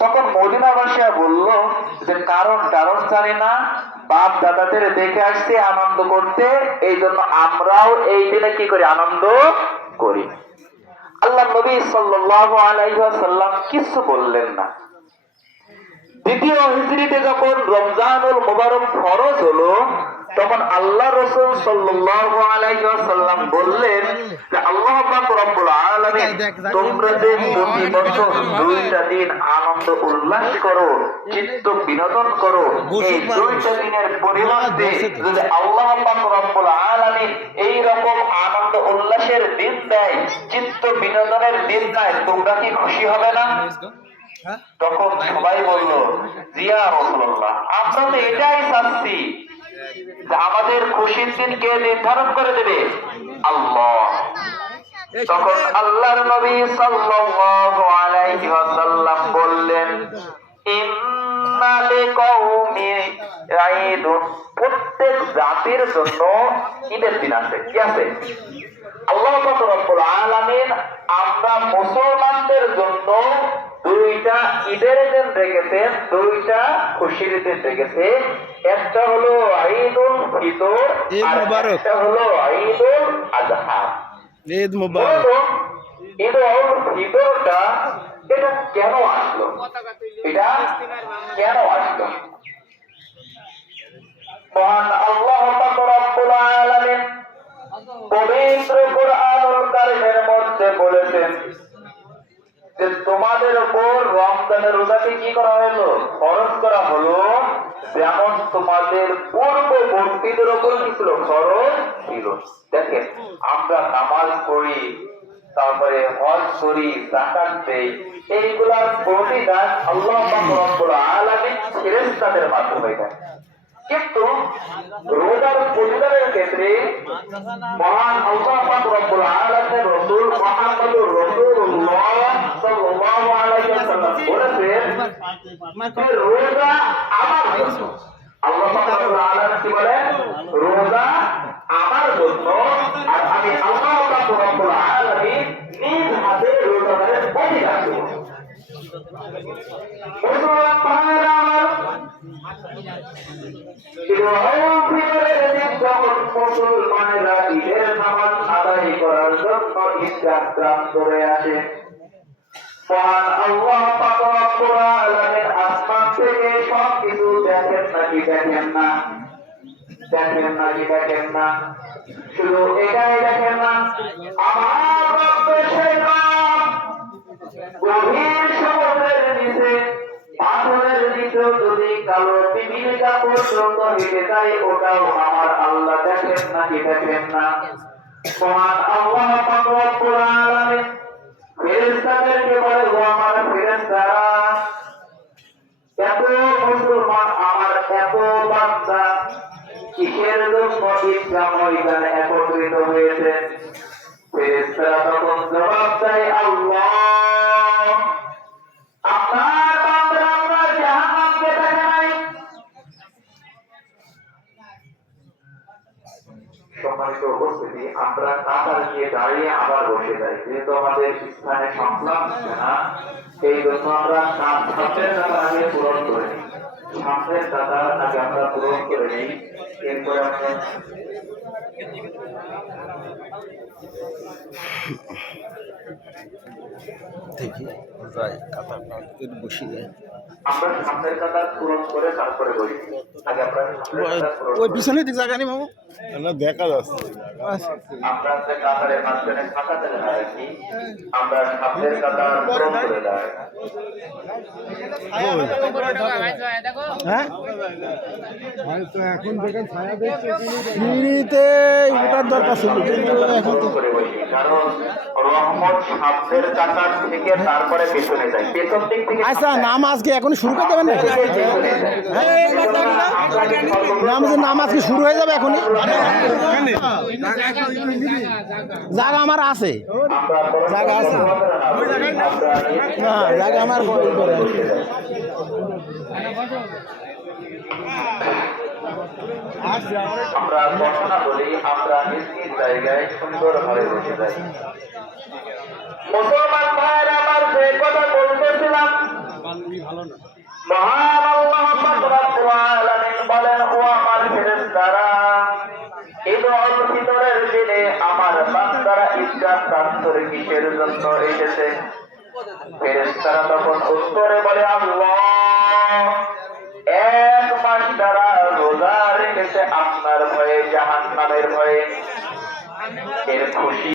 তখন মদিনাবাসীরা বলল যে কারণ জানি না, বাপ দাদাদের দেখে আসছে আনন্দ করতে, এই জন্য আমরাও এই দিনে কি করি, আনন্দ করি। আল্লাহ নবী সাল্লাল্লাহু আলাইহি ওয়াসাল্লাম কিছু বললেন না। দ্বিতীয় হিজরিতে যখন রমজানুল মুবারক ফরজ হলো, তখন আল্লাহ রাসূল সাল্লাল্লাহু আলাইহি ওয়াসাল্লাম বললেন যে আল্লাহ পাক রব্বুল আলামিন তোমরা যে প্রতি বছর দুইটা দিন আনন্দ উল্লাস করো, চিত্ত বিনোদন করো, এই দুইটা দিনের পরিবর্তে যদি আল্লাহ পাক রব্বুল আলামিন এই রকম আনন্দ উল্লাসের দিন দেয়, চিত্ত বিনোদনের দিন দেয়, তোমরা কি খুশি হবে না? তখন সবাই বলল, জিয়া রাসূলুল্লাহ, আমরা তো এটাই চাচ্ছি। আমাদের খুশির দিন কে নির্ধারণ করে দেবে? আল্লাহ। তখন আল্লাহর নবী সাল্লাল্লাহু আলাইহি ওয়াসাল্লাম বললেন, ইন্না লিকাওমি ঈদুন, প্রত্যেক জাতির জন্য ঈদের দিন আছে। কি আছে? আল্লাহ পাক রব্বুল আলামিন আমরা মুসলমানদের জন্য দুইটা ঈদের দিন রেখেছেন, দুইটা খুশির দিন রেখেছে। একটা হলো ঈদুল ফিতর, আর একটা হলো ঈদুল আযহা। ঈদ মুবারক। ঈদুল ফিতরটা এটা কেন আসলো? এটা কেন আসলো? মহান আল্লাহ পাক রব্বুল আলামিন পবিত্র কুরআনুল কারীমের মধ্যে বলেছেন যে তোমাদের উপর রমজানের রোজাকে কি করা হলো? ফরজ করা হলো, যেমন তোমাদের পূর্ববর্তীদের উপর কি ছিল? ফরজ ছিল। দেখেন, আমরা নামাজ পড়ি, তারপরে হজ করি, যাকাত দেই, এইগুলার প্রতিদান আল্লাহ পাক রব্বুল আলামিন ফেরেশতাদের মাধ্যমে দেন। কিন্তু রোজার প্রতিদানের ক্ষেত্রে মহান আল্লাহ পাক রব্বুল আলামিনের রাসূল মুহাম্মদুর রাসূলুল্লাহ সাল্লাল্লাহু আলাইহি ওয়াসাল্লাম বলেছেন যে রোজা আমার জন্য। আল্লাহ পাক রব্বুল আলামিন কি বলেন? রোজা আমার জন্য, আর আমি আল্লাহ পাক রব্বুল আলামিন নিজ হাতে রোজাদারের প্রতিদান দেব। মুসলমান ভাইরা আমার, মুসলমানেরা ঈদের নামাজ আদায় করার জন্য ঈদগাহ প্রান্তরে আসে। মহান আল্লাহ পাক রব্বুল আলামিন আসমান থেকে সবকিছু দেখেন নাকি দেখেন না? দেখেন নাকি দেখেন না? শুধু এটাই দেখেন না, আমার রব্বের সেই রব গভীর সমুদ্রের নিচে, পাথরের নিচেও যদি কালো পিপিলিকা পর্যন্ত হেঁটে যায়, ওটাও আমার আল্লাহ দেখেন নাকি দেখেন না? মহান আল্লাহ পাক রব্বুল আলামিন ফেরেশতাদেরকে বলে, ও আমার ফেরেশতারা, এত মুসলমান আমার এত বান্দা কিসের জন্য ঈদগাহ ময়দানে একত্রিত হয়েছে? ফেরেশতারা তখন জবাব দেয়, আল্লাহ, আপনার বান্দারা আমরা জাহান্নামকে দেখে নাই। সম্মানিত উপস্থিতি, আমরা কাতার গিয়ে দাঁড়িয়ে আবার বসে যাই, যেহেতু আমাদের স্থানে সংলাপ হচ্ছে না, এই জন্য আমরা সামনের কাতার আগে পূরণ করে নিই। সামনের কাতার আগে আমরা পূরণ করে নিই, এরপরে আমরা দেখি যাই কাতারটা বসি যায়। আমরা সামনের কাতার পূরণ করে তারপরে বসি। আগে আমরা ওই পিছনে দিক জায়গা নেই মামু, না দেখা যাচ্ছে। আমরা যে কাতারের মাঝখানে ফাঁকা চলে রাখি, আমরা সামনের কাতার পূরণ করে যাই। হ্যাঁ, এখন দেখেন ছায়া দেখছে, সিঁড়িতে ওঠার দরকার ছিল, কিন্তু এখন তো করে বসি, কারণ রহমত সামনের কাতার থেকে তারপরে পেছনে যায়, পেছন দিক থেকে। আচ্ছা, নামাজ কি এখন শুরু করতে দেবেন নাকি? নামাজ কি শুরু হয়ে যাবে এখনই? জায়গা আমার আছে, জায়গা আছে, হ্যাঁ জায়গা আমার। আমরা ঘটনা বলি, আমরা নিজ নিজ জায়গায় সুন্দরভাবে বসে যাই। মুসলমান ভাইয়ের আমার যে কথা বলতেছিলাম, মহান আল্লাহ পাক রব্বুল আলামিন বলেন, ও আমার ফেরেশতারা, ঈদুল ফিতরের দিনে আমার বান্দারা ঈদগাহ প্রান্তরে কিসের জন্য এসেছে? ফেরেশতারা তখন উত্তরে বলে, আল্লাহ, এক মাস তারা রোজা রেখেছে আপনার ভয়ে, জাহান্নামের ভয়ে। এর খুশি